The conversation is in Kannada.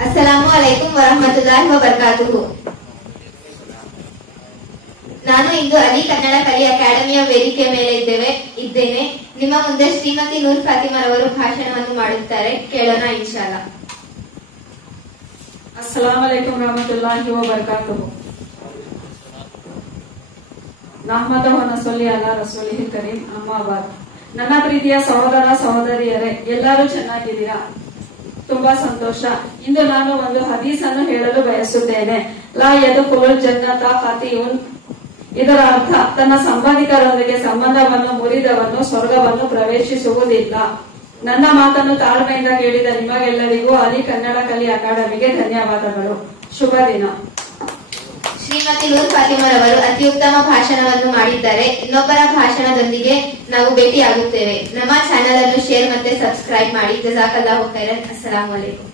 ಅಸ್ಸಲಾಮು ಅಲೈಕುಂ ವರಹಮತುಲ್ಲಾಹಿ ವಬರಕಾತುಹು. ನಾನು ಇಂದು ಅಲಿ ಕನ್ನಡ ಕಲಿ ಅಕಾಡೆಮಿಯ ವೇದಿಕೆ ಮೇಲೆ ಇದ್ದೇನೆ. ನಿಮ್ಮ ಮುಂದೆ ಶ್ರೀಮತಿ ನೂರ್ ಫಾತಿಮಾರವರು ಭಾಷಣವನ್ನು ಮಾಡುತ್ತಾರೆ. ಕೇಳೋಣ ಇನ್ಶಾಅಲ್ಲಾ. अस्सलाम वालेकुम रहमतुल्लाहि व बरकातुहु. ನಹ್ಮದುಹು ವ ನಸಲ್ಲಿ ಅಲಾ ರಸೂಲಿಹಿಲ್ ಕರೀಂ. ಅಮ್ಮಾ ಬಾದ್. ನನ್ನ ಪ್ರೀತಿಯ ಸಹೋದರ ಸಹೋದರಿಯರೇ, ಎಲ್ಲರೂ ಚೆನ್ನಾಗಿದ್ದೀರಾ? ತುಂಬಾ ಸಂತೋಷ. ಇಂದು ನಾನು ಒಂದು ಹದೀಸ್ ಅನ್ನು ಹೇಳಲು ಬಯಸುತ್ತೇನೆ. ಲಾ ಯದ್ಖುಲುಲ್ ಜನ್ನತ ಖಾತಿಯುನ್. ಇದರ ಅರ್ಥ, ತನ್ನ ಸಂಬಂಧಿಕರೊಂದಿಗೆ ಸಂಬಂಧವನ್ನು ಮುರಿದವನು ಸ್ವರ್ಗವನ್ನು ಪ್ರವೇಶಿಸುವುದಿಲ್ಲ. ನನ್ನ ಮಾತನ್ನು ತಾಳ್ಮೆಯಿಂದ ಕೇಳಿದ ನಿಮಗೆಲ್ಲರಿಗೂ ಅಲಿ ಕನ್ನಡ ಕಲಿ ಅಕಾಡೆಮಿಗೆ ಧನ್ಯವಾದಗಳು. ಶುಭ ದಿನ. ಶ್ರೀಮತಿ ನೂರ್ ಫಾತಿಮಾರವರು ಅತಿ ಉತ್ತಮ ಭಾಷಣವನ್ನು ಮಾಡಿದ್ದಾರೆ. ಇನ್ನೊಬ್ಬರ ಭಾಷಣದೊಂದಿಗೆ ನಾವು ಭೇಟಿಯಾಗುತ್ತೇವೆ. ನಮ್ಮ ಚಾನೆಲ್ ಅನ್ನು ಶೇರ್ ಮತ್ತೆ ಸಬ್ಸ್ಕ್ರೈಬ್ ಮಾಡಿ. ಜಜಾಕಲ್ಲಾಹು ಖೈರನ್. ಅಸ್ಸಲಾಮು ಅಲೈಕುಂ.